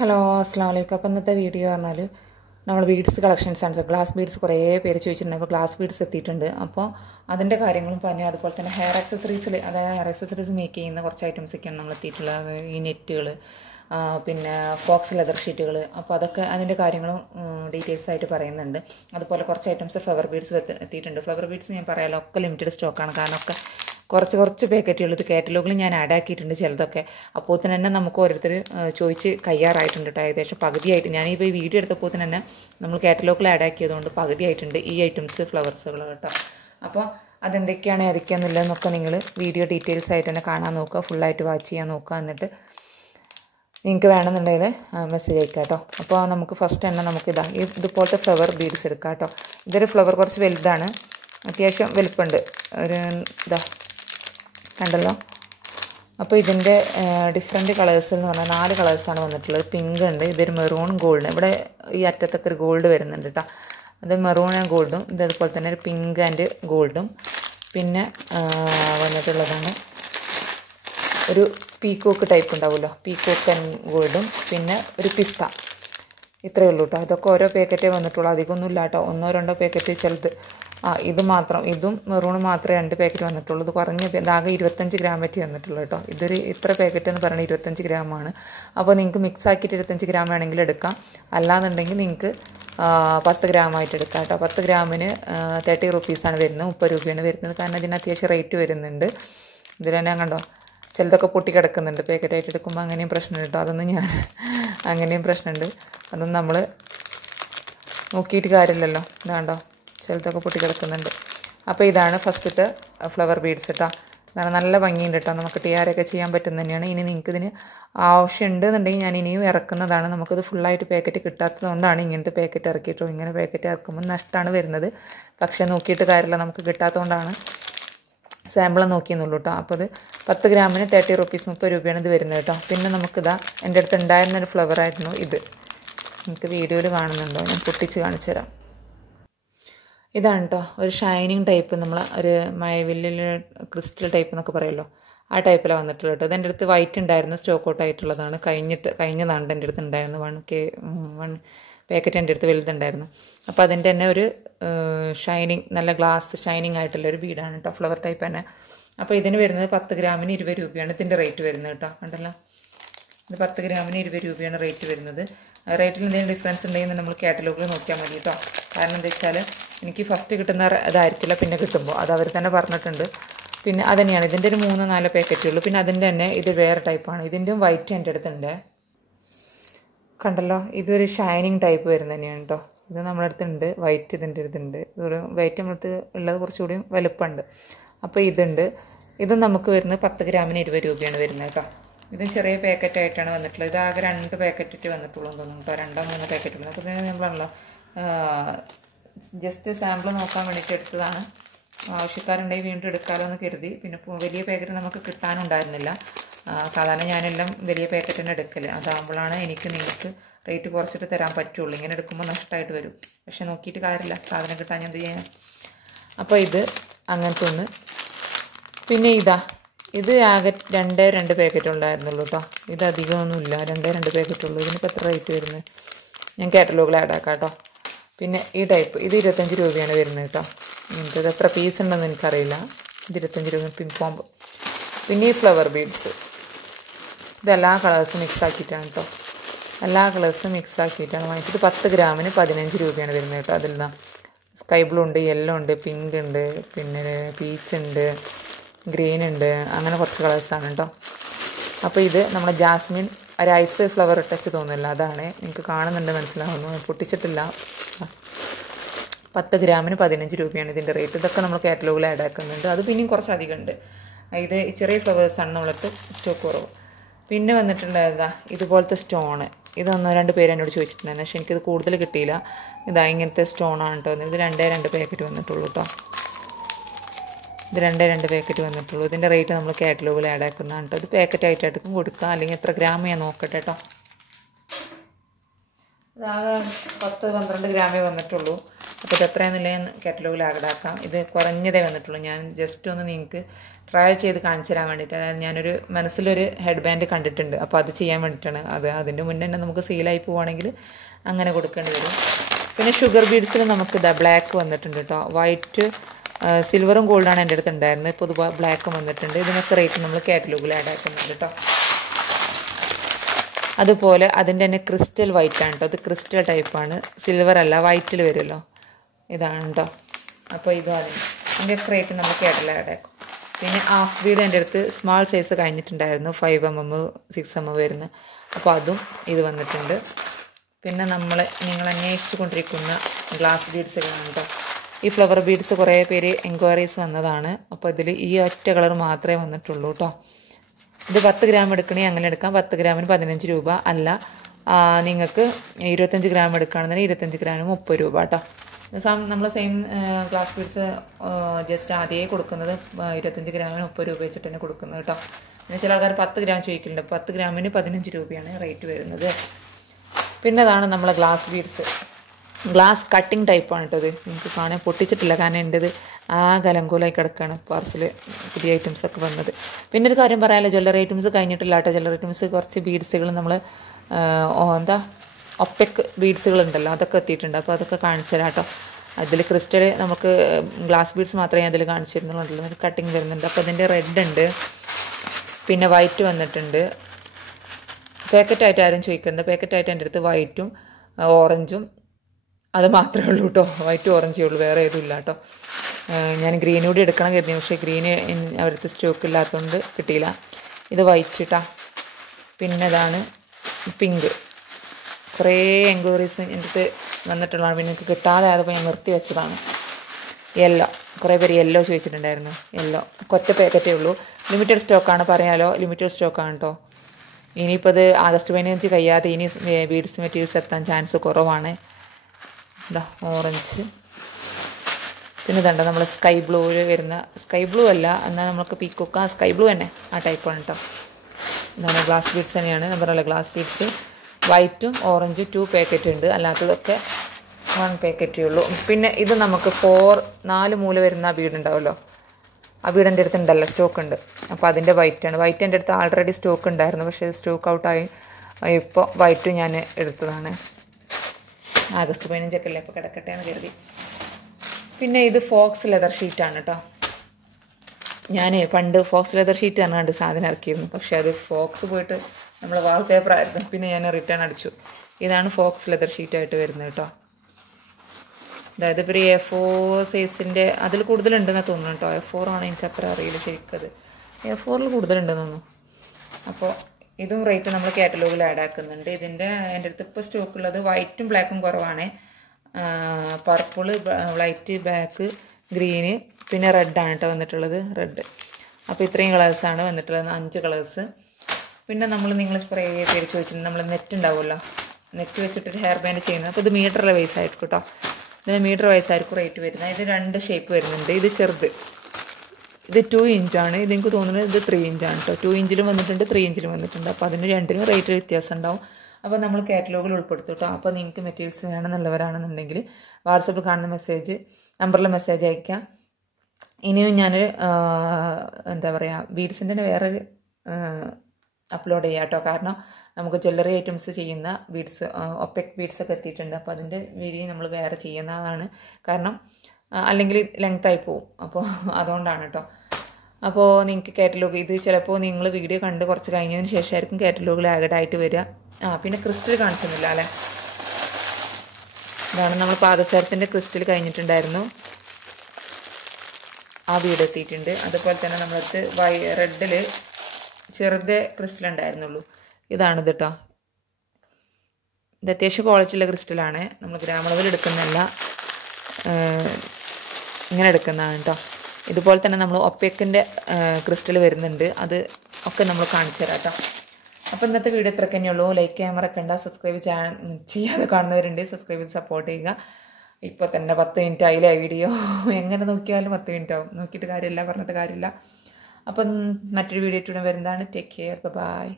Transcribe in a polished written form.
Hello അസ്സലാമു അലൈക്കും. അപ്പോൾ ഇന്നത്തെ വീഡിയോ പറഞ്ഞാൽ നമ്മൾ ബീഡ്സ് കളക്ഷൻസ് ആണ്. ഗ്ലാസ് ബീഡ്സ് കുറേ പേര് ചോദിച്ചിട്ടുണ്ട്. അപ്പോൾ ഗ്ലാസ് ബീഡ്സ് എത്തിയിട്ടുണ്ട്. അപ്പോൾ അതിൻ്റെ കാര്യങ്ങളും പറഞ്ഞു. അതുപോലെ തന്നെ ഹെയർ ആക്സസറീസിൽ, അതായത് ഹെയർ ആക്സസറീസ് മേക്ക് ചെയ്യുന്ന കുറച്ച് ഐറ്റംസൊക്കെയാണ് നമ്മൾ എത്തിയിട്ടുള്ളത്. ഈ നെറ്റുകൾ, പിന്നെ ഫോക്സ് ലെതർ ഷീറ്റുകൾ. അപ്പോൾ അതൊക്കെ അതിൻ്റെ കാര്യങ്ങളും ഡീറ്റെയിൽസ് ആയിട്ട് പറയുന്നുണ്ട്. അതുപോലെ കുറച്ച് ഐറ്റംസ് ഫ്ലവർ ബീഡ്സ് എത്തിയിട്ടുണ്ട്. ഫ്ലവർ ബീഡ്സ് ഞാൻ പറയാമല്ലോ, ഒക്കെ ലിമിറ്റഡ് സ്റ്റോക്കാണ്. കാരണം ഒക്കെ കുറച്ച് പാക്കറ്റുകൾ ഇത് കാറ്റലോഗിൽ ഞാൻ ആഡ് ആക്കിയിട്ടുണ്ട് ചിലതൊക്കെ. അപ്പോൾ തന്നെ നമുക്ക് ഓരോരുത്തർ ചോദിച്ച് കയ്യാറായിട്ടുണ്ട് കേട്ടോ. ഏകദേശം പകുതിയായിട്ട് ഞാനിപ്പോൾ ഈ വീഡിയോ എടുത്തപ്പോൾ തന്നെ നമ്മൾ കാറ്റലോഗിൽ ആഡ് ആക്കിയതുകൊണ്ട് പകുതിയായിട്ടുണ്ട് ഈ ഐറ്റംസ് ഫ്ലവേഴ്സുകൾ കേട്ടോ. അപ്പോൾ അതെന്തൊക്കെയാണ് ഏതൊക്കെയാണെന്നുള്ളതെന്നൊക്കെ നിങ്ങൾ വീഡിയോ ഡീറ്റെയിൽസ് ആയിട്ട് തന്നെ കാണാൻ നോക്കുക, ഫുള്ളായിട്ട് വാച്ച് ചെയ്യാൻ നോക്കുക. എന്നിട്ട് നിങ്ങൾക്ക് വേണമെന്നുണ്ടെങ്കിൽ മെസ്സേജ് അയക്കാം കേട്ടോ. അപ്പോൾ നമുക്ക് ഫസ്റ്റ് തന്നെ നമുക്കിതാ ഇതുപോലത്തെ ഫ്ലവർ ബീഡ്സ് എടുക്കാം കേട്ടോ. ഇതൊരു ഫ്ലവർ കുറച്ച് വലുതാണ്, അത്യാവശ്യം വലുപ്പമുണ്ട്. ഒരു ഇതാ കണ്ടല്ലോ. അപ്പോൾ ഇതിൻ്റെ ഡിഫറെൻറ്റ് കളേഴ്സ് എന്ന് പറഞ്ഞാൽ 4 കളേഴ്സാണ് വന്നിട്ടുള്ളത്. പിങ്ക് ഉണ്ട്, ഇതൊരു മെറൂൺ ഗോൾഡ്, ഇവിടെ ഈ അറ്റത്തൊക്കെ ഒരു ഗോൾഡ് വരുന്നുണ്ട് കേട്ടോ. അത് മെറൂൺ ആൻഡ് ഗോൾഡും, ഇതേപോലെ തന്നെ ഒരു പിങ്ക് ആൻഡ് ഗോൾഡും. പിന്നെ വന്നിട്ടുള്ളതാണ് ഒരു പീക്കോക്ക് ടൈപ്പ് ഉണ്ടാവുമല്ലോ, പീക്കോക്ക് ആൻഡ് ഗോൾഡും, പിന്നെ ഒരു പിസ്ത. ഇത്രയേ ഉള്ളൂ കേട്ടോ. ഇതൊക്കെ ഓരോ പാക്കറ്റേ വന്നിട്ടുള്ളൂ, അധികമൊന്നും ഇല്ല കേട്ടോ. 1-2 പാക്കറ്റ് ചിലത്. ഇത് മാത്രം, ഇതും മെറൂണും മാത്രമേ 2 പാക്കറ്റ് വന്നിട്ടുള്ളൂ. ഇത് കുറഞ്ഞ ഇതാകെ 25 ഗ്രാം പറ്റി വന്നിട്ടുള്ളൂ കേട്ടോ. ഇത്ര പാക്കറ്റ് എന്ന് പറയുന്നത് 25 ഗ്രാമാണ്. അപ്പോൾ നിങ്ങൾക്ക് മിക്സ് ആക്കിയിട്ട് 25 ഗ്രാം വേണമെങ്കിൽ എടുക്കാം. അല്ലാന്നുണ്ടെങ്കിൽ നിങ്ങൾക്ക് 10 ഗ്രാമായിട്ട് എടുക്കാം കേട്ടോ. 10 ഗ്രാമിന് 30 റുപ്പീസാണ് വരുന്നത്, 30 രൂപയാണ് വരുന്നത്. കാരണം ഇതിന് അത്യാവശ്യം റേറ്റ് വരുന്നുണ്ട്. ഇതിൽ തന്നെ കണ്ടോ, ചിലതൊക്കെ പൊട്ടി കിടക്കുന്നുണ്ട്. പാക്കറ്റായിട്ട് എടുക്കുമ്പോൾ അങ്ങനെയും പ്രശ്നമുണ്ട് കേട്ടോ. അങ്ങനെയും പ്രശ്നമുണ്ട്. അതൊന്നും നമ്മൾ നോക്കിയിട്ട് കാര്യമില്ലല്ലോ. ഇതാണ്ടോ, ചിലതൊക്കെ പൊട്ടി കിടക്കുന്നുണ്ട്. അപ്പോൾ ഇതാണ് ഫസ്റ്റത്തെ ഫ്ലവർ ബീഡ്സ് കേട്ടോ. അതാണ്, നല്ല ഭംഗിയുണ്ട് കേട്ടോ. നമുക്ക് ടിയാരൊക്കെ ചെയ്യാൻ പറ്റുന്ന തന്നെയാണ്. ഇനി നിങ്ങൾക്ക് ഇതിന് ആവശ്യമുണ്ട് എന്നുണ്ടെങ്കിൽ ഞാൻ ഇനിയും ഇറക്കുന്നതാണ്. നമുക്കത് ഫുള്ളായിട്ട് പാക്കറ്റ് കിട്ടാത്തതുകൊണ്ടാണ് ഇങ്ങനത്തെ പാക്കറ്റ് ഇറക്കിയിട്ടോ. ഇങ്ങനെ പാക്കറ്റ് ഇറക്കുമ്പോൾ നഷ്ടമാണ് വരുന്നത്. പക്ഷേ നോക്കിയിട്ട് കാര്യമില്ല, നമുക്ക് കിട്ടാത്തതുകൊണ്ടാണ് സാമ്പിൾ നോക്കിയെന്നുള്ളൂ കേട്ടോ. അപ്പോൾ അത് 10 ഗ്രാമിന് 30 റുപ്പീസ്, 30 രൂപയാണ് ഇത് വരുന്നത് കേട്ടോ. പിന്നെ നമുക്കിതാ എൻ്റെ അടുത്ത് ഉണ്ടായിരുന്നൊരു ഫ്ലവറായിരുന്നു ഇത്. നിങ്ങൾക്ക് വീഡിയോയിൽ കാണുന്നുണ്ടോ? ഞാൻ പൊട്ടിച്ച് കാണിച്ചു തരാം. ഇതാണ് കേട്ടോ, ഒരു ഷൈനിങ് ടൈപ്പ്, നമ്മൾ ഒരു മഴവില്ലിൽ ക്രിസ്റ്റൽ ടൈപ്പ് എന്നൊക്കെ പറയുമല്ലോ, ആ ടൈപ്പിലാണ് വന്നിട്ടുള്ളത് കേട്ടോ. ഇതെൻ്റെ അടുത്ത് വൈറ്റ് ഉണ്ടായിരുന്നു, സ്റ്റോക്ക് ഔട്ട് ആയിട്ടുള്ളതാണ്. കഴിഞ്ഞതാണ് എൻ്റെ അടുത്ത് ഉണ്ടായിരുന്നു. 1 പാക്കറ്റ് എൻ്റെ അടുത്ത് വലുതുണ്ടായിരുന്നു. അപ്പോൾ അതിൻ്റെ തന്നെ ഒരു ഷൈനിങ്, നല്ല ഗ്ലാസ് ഷൈനിങ് ആയിട്ടുള്ള ഒരു ബീഡാണ് കേട്ടോ, ഫ്ലവർ ടൈപ്പ് തന്നെ. അപ്പോൾ ഇതിന് വരുന്നത് 10 ഗ്രാമിന് 20 രൂപയാണ് ഇതിൻ്റെ റേറ്റ് വരുന്നത് കേട്ടോ. കണ്ടല്ലോ, ഇത് 10 ഗ്രാമിന് 20 രൂപയാണ് റേറ്റ് വരുന്നത്. റേറ്റിൽ എന്തെങ്കിലും ഡിഫറൻസ് ഉണ്ടെങ്കിൽ നമ്മൾ കാറ്റലോഗിൽ നോക്കിയാൽ മതി കേട്ടോ. കാരണം എന്താ വെച്ചാൽ എനിക്ക് ഫസ്റ്റ് കിട്ടുന്ന ഇതായിരിക്കില്ല പിന്നെ കിട്ടുമ്പോൾ, അത് അവർ തന്നെ പറഞ്ഞിട്ടുണ്ട്. പിന്നെ അത് തന്നെയാണ്, ഇതിൻ്റെ ഒരു 3-4 പാക്കറ്റേ ഉള്ളൂ. പിന്നെ അതിൻ്റെ തന്നെ ഇത് വേറെ ടൈപ്പാണ്. ഇതിൻ്റെയും വൈറ്റ് എൻ്റെ അടുത്തുണ്ട്. കണ്ടല്ലോ, ഇതൊരു ഷൈനിങ് ടൈപ്പ് വരുന്നത് തന്നെയാണ് കേട്ടോ. ഇത് നമ്മുടെ അടുത്തുണ്ട് വൈറ്റ്, ഇതിൻ്റെ അടുത്തുണ്ട്. ഇതൊരു വൈറ്റ് നമ്മളടുത്ത് ഉള്ളത് കുറച്ചുകൂടി വലുപ്പമുണ്ട്. അപ്പോൾ ഇതുണ്ട്. ഇതും നമുക്ക് വരുന്നത് 10 ഗ്രാമിന് 20 രൂപയാണ് വരുന്നത് കേട്ടോ. ഇതും ചെറിയ പാക്കറ്റായിട്ടാണ് വന്നിട്ടുള്ളത്. ഇത് ആകെ 2 പാക്കറ്റ് വന്നിട്ടുള്ളൂ എന്ന് തോന്നുന്നു കേട്ടോ. 2-3 പാക്കറ്റ് ഉള്ളൂ. അപ്പോൾ ഇതിന് നമ്മളാണല്ലോ ജസ്റ്റ് സാമ്പിൾ നോക്കാൻ വേണ്ടിയിട്ട് എടുത്തതാണ്. ആവശ്യക്കാരുണ്ടെങ്കിൽ വീണ്ടും എടുക്കാമല്ലോ എന്ന് കരുതി. പിന്നെ വലിയ പാക്കറ്റ് നമുക്ക് കിട്ടാനുണ്ടായിരുന്നില്ല. സാധാരണ ഞാനെല്ലാം വലിയ പാക്കറ്റ് തന്നെ എടുക്കൽ. അതാകുമ്പോഴാണ് എനിക്ക് നിങ്ങൾക്ക് റേറ്റ് കുറച്ചിട്ട് തരാൻ പറ്റുള്ളൂ. ഇങ്ങനെ എടുക്കുമ്പോൾ നഷ്ടമായിട്ട് വരും. പക്ഷെ നോക്കിയിട്ട് കാര്യമില്ല, സാധനം കിട്ടാൻ ഞാൻ എന്ത് ചെയ്യാൻ. അപ്പോൾ ഇത് അങ്ങനത്തെ ഒന്ന്. പിന്നെ ഇത് ആകെ 2 പാക്കറ്റ് ഉണ്ടായിരുന്നുള്ളൂ കേട്ടോ. ഇത് അധികമൊന്നുമില്ല, 2 പാക്കറ്റുള്ളൂ. ഇതിനിപ്പോൾ എത്ര റേറ്റ് വരുന്നത് ഞാൻ കാറ്റലോഗിൽ ആഡ് ആക്കാം കേട്ടോ. പിന്നെ ഈ ടൈപ്പ് ഇത് 25 രൂപയാണ് വരുന്നത് കേട്ടോ. ഇത് എത്ര പീസ് ഉണ്ടെന്ന് എനിക്കറിയില്ല. ഇത് 25 രൂപ പിങ്ക് കോമ്പ്. പിന്നെ ഈ ഫ്ലവർ ബീഡ്സ്, ഇതെല്ലാ കളേഴ്സും മിക്സ് ആക്കിയിട്ടാണ് കേട്ടോ. എല്ലാ കളേഴ്സും മിക്സ് ആക്കിയിട്ടാണ് വാങ്ങിച്ചിട്ട് 10 ഗ്രാമിന് 15 രൂപയാണ് വരുന്നത് കേട്ടോ. അതിൽ നിന്നാ സ്കൈ ബ്ലൂ ഉണ്ട്, യെല്ലോ ഉണ്ട്, പിങ്ക് ഉണ്ട്, പിന്നെ പീച്ച് ഉണ്ട്, ഗ്രീൻ ഉണ്ട്, അങ്ങനെ കുറച്ച് കളേഴ്സാണ് കേട്ടോ. അപ്പോൾ ഇത് നമ്മുടെ ജാസ്മിൻ ഒരു ഐസ് ഫ്ലവർ ടച്ച് തോന്നുന്നില്ല, അതാണ്. നിങ്ങൾക്ക് കാണുന്നുണ്ട്, മനസ്സിലാവുന്നു, പൊട്ടിച്ചിട്ടില്ല. 10 ഗ്രാമിന് 15 രൂപയാണ് ഇതിൻ്റെ റേറ്റ്. ഇതൊക്കെ നമ്മൾ കാറ്റലോഗിൽ ആഡ് ആക്കുന്നുണ്ട്. അത് പിന്നെയും കുറച്ച് അധികം ഉണ്ട്. ഇത് ചെറിയ ഫ്ലവേഴ്സാണ് നമ്മളടുത്ത് സ്റ്റോക്ക് കുറവ്. പിന്നെ വന്നിട്ടുള്ളത് ഇതുപോലത്തെ സ്റ്റോണ്. ഇത് 1-2 പേര് എന്നോട് ചോദിച്ചിട്ടുണ്ടായിരുന്നു, പക്ഷേ എനിക്കത് കൂടുതൽ കിട്ടിയില്ല. ഇങ്ങനത്തെ സ്റ്റോണാണ് കേട്ടോ. ഇത് 2 പാക്കറ്റ് വന്നിട്ടുള്ളൂ കേട്ടോ. ഇത് 2 പാക്കറ്റ് വന്നിട്ടുള്ളൂ. ഇതിൻ്റെ റേറ്റ് നമ്മൾ കാറ്റലോഗിൽ ആഡ് ആക്കുന്നതാണ് കേട്ടോ. ഇത് പാക്കറ്റായിട്ട് എടുക്കും കൊടുക്കുക, അല്ലെങ്കിൽ എത്ര ഗ്രാം ഞാൻ നോക്കട്ടെ കേട്ടോ. ഇതാകെ 10-12 ഗ്രാമേ വന്നിട്ടുള്ളൂ. അപ്പോൾ ഇത് എത്രയാണെന്നുള്ളത് കാറ്റലോഗിൽ ആക്കാം. ഇത് കുറഞ്ഞതേ വന്നിട്ടുള്ളൂ. ഞാൻ ജസ്റ്റ് ഒന്ന് നിങ്ങൾക്ക് ട്രയൽ ചെയ്ത് കാണിച്ചു തരാൻ വേണ്ടിയിട്ട്. അതായത് ഞാനൊരു മനസ്സിലൊരു ഹെഡ് ബാൻഡ് കണ്ടിട്ടുണ്ട്, അപ്പോൾ അത് ചെയ്യാൻ വേണ്ടിയിട്ടാണ്. അതിൻ്റെ മുന്നേ തന്നെ നമുക്ക് സെയിലായി പോവുകയാണെങ്കിൽ അങ്ങനെ കൊടുക്കേണ്ടി വരും. പിന്നെ ഷുഗർ ബീഡ്സിൽ നമുക്ക് ഇതാ ബ്ലാക്ക് വന്നിട്ടുണ്ട് കേട്ടോ. വൈറ്റ് സിൽവറും ഗോൾഡാണ് എൻ്റെ അടുത്ത് ഉണ്ടായിരുന്നത്. ഇപ്പോൾ ഇത് ബ്ലാക്കും വന്നിട്ടുണ്ട്. ഇതിനൊക്കെ റേറ്റ് നമ്മൾ കാറ്റലോഗിൽ ആഡ് ആക്കുന്നുണ്ട് കേട്ടോ. അതുപോലെ അതിൻ്റെ തന്നെ ക്രിസ്റ്റൽ വൈറ്റ് ആണ് കേട്ടോ. അത് ക്രിസ്റ്റൽ ടൈപ്പാണ്, സിൽവർ അല്ല, വൈറ്റിൽ വരുമല്ലോ. ഇതാണ് കേട്ടോ. അപ്പോൾ ഇതും അതിൻ്റെ റേറ്റ് നമ്മൾ കാറ്റലോഗിൽ ആഡ് ആക്കും. പിന്നെ ഹാഫ് ബീഡ് എൻ്റെ അടുത്ത് സ്മാൾ സൈസ് കഴിഞ്ഞിട്ടുണ്ടായിരുന്നു, 5mm 6mm വരുന്ന. അപ്പോൾ അതും ഇത് വന്നിട്ടുണ്ട്. പിന്നെ നിങ്ങൾ അന്വേഷിച്ചു കൊണ്ടിരിക്കുന്ന ഗ്ലാസ് ബീഡ്സുകളാണ് കേട്ടോ. ഈ ഫ്ലവർ ബീഡ്സ് കുറേ പേര് എൻക്വയറീസ് വന്നതാണ്. അപ്പോൾ ഇതിൽ ഈ ഒറ്റ കളർ മാത്രമേ വന്നിട്ടുള്ളൂ കേട്ടോ. ഇത് 10 ഗ്രാം എടുക്കണമെങ്കിൽ അങ്ങനെ എടുക്കാം. 10 ഗ്രാമിന് 15 രൂപ. അല്ല നിങ്ങൾക്ക് 25 ഗ്രാം എടുക്കുകയാണെന്നുണ്ടെങ്കിൽ 25 ഗ്രാമിന് 30 രൂപ കേട്ടോ. നമ്മൾ സെയിം ഗ്ലാസ് ബീഡ്സ് ജസ്റ്റ് ആദ്യമേ കൊടുക്കുന്നത് 25 ഗ്രാമിന് 30 രൂപ വെച്ചിട്ട് തന്നെ കൊടുക്കുന്നത് കേട്ടോ. പിന്നെ ചില ആൾക്കാർ 10 ഗ്രാം ചോദിക്കുന്നുണ്ട്. 10 ഗ്രാമിന് 15 രൂപയാണ് റേറ്റ് വരുന്നത്. പിന്നെ അതാണ് നമ്മളെ ഗ്ലാസ് ബീഡ്സ്. ഗ്ലാസ് കട്ടിങ് ടൈപ്പാണ് കേട്ടോ. ഇത് നിങ്ങൾക്ക് കാണാൻ പൊട്ടിച്ചിട്ടില്ല, കാരണം എൻ്റെത് കലങ്കോലായി കിടക്കുകയാണ്. പാർസൽ പുതിയ ഐറ്റംസൊക്കെ വന്നത്. പിന്നെ ഒരു കാര്യം പറയാമല്ലോ, ജ്വല്ലറി ഐറ്റംസ് കഴിഞ്ഞിട്ടില്ല കേട്ടോ. ജ്വല്ലറി ഐറ്റംസ് കുറച്ച് ബീഡ്സുകൾ നമ്മൾ ഒപ്പെക്ക് ബീഡ്സുകളുണ്ടല്ലോ, അതൊക്കെ എത്തിയിട്ടുണ്ട്. അപ്പോൾ അതൊക്കെ കാണിച്ചു തരാം കേട്ടോ. അതിൽ ക്രിസ്റ്റൽ നമുക്ക് ഗ്ലാസ് ബീഡ്സ് മാത്രമേ അതിൽ കാണിച്ചു തരുന്നുള്ളൂ. അത് കട്ടിങ് വരുന്നുണ്ട്. അപ്പോൾ അതിൻ്റെ റെഡ് ഉണ്ട്, പിന്നെ വൈറ്റ് വന്നിട്ടുണ്ട്. പാക്കറ്റായിട്ട് ആരും ചോദിക്കുന്നത്, പാക്കറ്റായിട്ട് എൻ്റെ അടുത്ത് വൈറ്റും ഓറഞ്ചും അത് മാത്രമേ ഉള്ളൂ കേട്ടോ. വൈറ്റും ഓറഞ്ചേ ഉള്ളൂ, വേറെ ഏതും ഇല്ല കേട്ടോ. ഞാൻ ഗ്രീൻ കൂടി എടുക്കണം കരുതി, പക്ഷേ ഗ്രീന് അവരുടെ സ്റ്റോക്ക് ഇല്ലാത്തതുകൊണ്ട് കിട്ടിയില്ല. ഇത് വൈറ്റ് കേട്ടോ. പിന്നെ ഇതാണ് പിങ്ക്. കുറേ എൻക്വയറീസ് എൻ്റെ അടുത്ത് വന്നിട്ടുള്ളതാണ്. പിന്നെ എനിക്ക് കിട്ടാതെ ആയപ്പോൾ ഞാൻ നിർത്തി വെച്ചതാണ്. യെല്ലോ, കുറേ പേര് യെല്ലോ ചോദിച്ചിട്ടുണ്ടായിരുന്നു. യെല്ലോ ഒറ്റ പാക്കറ്റേ ഉള്ളൂ. ലിമിറ്റഡ് സ്റ്റോക്കാണ്, പറയാലോ, ലിമിറ്റഡ് സ്റ്റോക്കാണ് കേട്ടോ. ഇനിയിപ്പോൾ ഇത് ആഗസ്റ്റ് 15 കഴിയാതെ ഇനി ബീഡ്സ് മെറ്റീരിയൽസ് എത്താൻ ചാൻസ് കുറവാണ്. ഇതാ ഓറഞ്ച്. പിന്നെ ഇതുണ്ട് നമ്മൾ സ്കൈ ബ്ലൂവിൽ വരുന്ന, സ്കൈ ബ്ലൂ അല്ല എന്നാൽ നമ്മൾക്ക് പീക്കോക്ക സ്കൈ ബ്ലൂ തന്നെ ആ ടൈപ്പാണ് കേട്ടോ. ഇതാണ് ഗ്ലാസ് ബീഡ്സ് തന്നെയാണ്. ഞാൻ പറഞ്ഞല്ലോ ഗ്ലാസ് ബീഡ്സ് വൈറ്റും ഓറഞ്ചും 2 പാക്കറ്റ് ഉണ്ട്, അല്ലാത്തതൊക്കെ 1 പാക്കറ്റേ ഉള്ളൂ. പിന്നെ ഇത് നമുക്ക് 4 മൂല വരുന്ന ബീഡ് ഉണ്ടാവുമല്ലോ, ആ ബീഡ് എൻ്റെ അടുത്ത് ഉണ്ടല്ലോ, സ്റ്റോക്ക് ഉണ്ട്. അപ്പോൾ അതിൻ്റെ വൈറ്റാണ്. വൈറ്റ് എൻ്റെ അടുത്ത് ആൾറെഡി സ്റ്റോക്ക് ഉണ്ടായിരുന്നു, പക്ഷേ സ്റ്റോക്ക് ഔട്ടായി. ഇപ്പോൾ വൈറ്റും ഞാൻ എടുത്തതാണ്. ആഗസ്റ്റ് 15 അല്ലേ, അപ്പോൾ കിടക്കട്ടെ എന്ന് കരുതി. പിന്നെ ഇത് ഫോക്സ് ലെതർ ഷീറ്റാണ് കേട്ടോ. ഞാൻ പണ്ട് ഫോക്സ് ലെതർ ഷീറ്റ് പറഞ്ഞാണ്ട് സാധനം ഇറക്കിയിരുന്നു, പക്ഷേ അത് ഫോക്സ് പോയിട്ട് നമ്മൾ വാൾപേപ്പർ ആയിരുന്നു. പിന്നെ ഞാൻ റിട്ടേൺ അടിച്ചു. ഇതാണ് ഫോക്സ് ലെതർ ഷീറ്റായിട്ട് വരുന്നത് കേട്ടോ. അതായത് ഇപ്പോൾ ഒരു A4 സൈസിൻ്റെ അതിൽ കൂടുതലുണ്ടെന്നാണ് തോന്നുന്നു കേട്ടോ. A4 ആണ്, എനിക്ക് അത്ര അറിയില്ല ശരിക്കത്. A4 കൂടുതലുണ്ടെന്ന് തോന്നുന്നു. അപ്പോൾ ഇതും റേറ്റ് നമ്മൾ കാറ്റലോഗിൽ ആഡ് ആക്കുന്നുണ്ട്. ഇതിൻ്റെ എൻ്റെ അടുത്ത് ഇപ്പോൾ സ്റ്റോക്ക് ഉള്ളത് വൈറ്റും ബ്ലാക്കും കുറവാണ്. പർപ്പിള്, വൈറ്റ്, ബ്ലാക്ക്, ഗ്രീന്, പിന്നെ റെഡാണ് കേട്ടോ വന്നിട്ടുള്ളത്, റെഡ്. അപ്പോൾ ഇത്രയും കളേഴ്സാണ് വന്നിട്ടുള്ളത്, 5 കളേഴ്സ്. പിന്നെ നിങ്ങൾ കുറേ പേര് ചോദിച്ചിട്ടുണ്ട്, നമ്മൾ നെറ്റ് ഉണ്ടാവുമല്ലോ, നെറ്റ് വെച്ചിട്ടൊരു ഹെയർ ബാൻഡ് ചെയ്യുന്നത്. അപ്പോൾ ഇത് മീറ്ററിലെ വൈസ് ആയിരിക്കും കേട്ടോ. ഇതിന് മീറ്റർ വൈസായിരിക്കും റേറ്റ് വരുന്നത്. ഇത് 2 ഷേപ്പ് വരുന്നുണ്ട്. ഇത് ചെറുത്, ഇത് 2 ഇഞ്ചാണ്. ഇത് എനിക്ക് തോന്നുന്നത് ഇത് 3 ഇഞ്ചാണ് കേട്ടോ. 2 ഇഞ്ചിലും വന്നിട്ടുണ്ട്, 3 ഇഞ്ചിലും വന്നിട്ടുണ്ട്. അപ്പോൾ അതിന് രണ്ടിനും റേറ്റ് വ്യത്യാസം ഉണ്ടാവും. അപ്പോൾ നമ്മൾ കാറ്റലോഗിൽ ഉൾപ്പെടുത്തും കേട്ടോ. അപ്പോൾ നിങ്ങൾക്ക് മെറ്റീരിയൽസ് വേണമെന്നുള്ളവരാണെന്നുണ്ടെങ്കിൽ വാട്സപ്പിൽ കാണുന്ന നമ്പറിൽ മെസ്സേജ് അയക്കാം. ഇനിയും ഞാനൊരു എന്താ പറയുക, ബീഡ്സിൻ്റെ തന്നെ വേറൊരു അപ്ലോഡ് ചെയ്യാം കേട്ടോ. കാരണം നമുക്ക് ജ്വല്ലറി ഐറ്റംസ് ചെയ്യുന്ന ബീഡ്സ്, ഒപ്പെക് ബീഡ്സൊക്കെ എത്തിയിട്ടുണ്ട്. അപ്പോൾ അതിൻ്റെ വീഡിയോ നമ്മൾ വേറെ ചെയ്യുന്നതാണ്. കാരണം അല്ലെങ്കിൽ ലെങ്തായി പോവും. അപ്പോൾ അതുകൊണ്ടാണ് കേട്ടോ. അപ്പോൾ നിങ്ങൾക്ക് കാറ്റലോഗ് ഇത് ചിലപ്പോൾ നിങ്ങൾ വീഡിയോ കണ്ട് കുറച്ച് കഴിഞ്ഞതിന് ശേഷമായിരിക്കും കാറ്റലോഗിൽ ആഡ് ആയിട്ട് വരിക. പിന്നെ ക്രിസ്റ്റൽ കാണിച്ചൊന്നുമില്ല അല്ലേ. ഇതാണ് നമ്മൾ പാദസരത്തിൻ്റെ ക്രിസ്റ്റൽ കഴിഞ്ഞിട്ടുണ്ടായിരുന്നു, ആ ബീഡ് എത്തിയിട്ടുണ്ട്. അതുപോലെ തന്നെ നമ്മളടുത്ത് റെഡിൽ ചെറുതേ ക്രിസ്റ്റൽ ഉണ്ടായിരുന്നുള്ളൂ. ഇതാണിത് കേട്ടോ. ഇത് അത്യാവശ്യം ക്വാളിറ്റിയുള്ള ക്രിസ്റ്റലാണ്. നമ്മൾ ഗ്രാമളവിൽ എടുക്കുന്നതല്ല, ഇങ്ങനെ എടുക്കുന്നതാണ് കേട്ടോ. ഇതുപോലെ തന്നെ നമ്മൾ ഒപ്പേക്കിൻ്റെ ക്രിസ്റ്റൽ വരുന്നുണ്ട്, അത് ഒക്കെ നമ്മൾ കാണിച്ചു തരാം കേട്ടോ. അപ്പോൾ ഇന്നത്തെ വീഡിയോ ഇത്ര തന്നെയുള്ളൂ. ലൈക്ക് ചെയ്യാൻ മറക്കണ്ട. സബ്സ്ക്രൈബ് ചെയ്യാതെ കാണുന്നവരുണ്ട്, സബ്സ്ക്രൈബ് ചെയ്ത് സപ്പോർട്ട് ചെയ്യുക. ഇപ്പോൾ തന്നെ 10 മിനിറ്റ് ആയില്ലേ വീഡിയോ. എങ്ങനെ നോക്കിയാലും 10 മിനിറ്റ് ആവും. നോക്കിയിട്ട് കാര്യമില്ല, പറഞ്ഞിട്ട് കാര്യമില്ല. അപ്പം മറ്റൊരു വീഡിയോ വരുന്നതാണ്. Take care, by.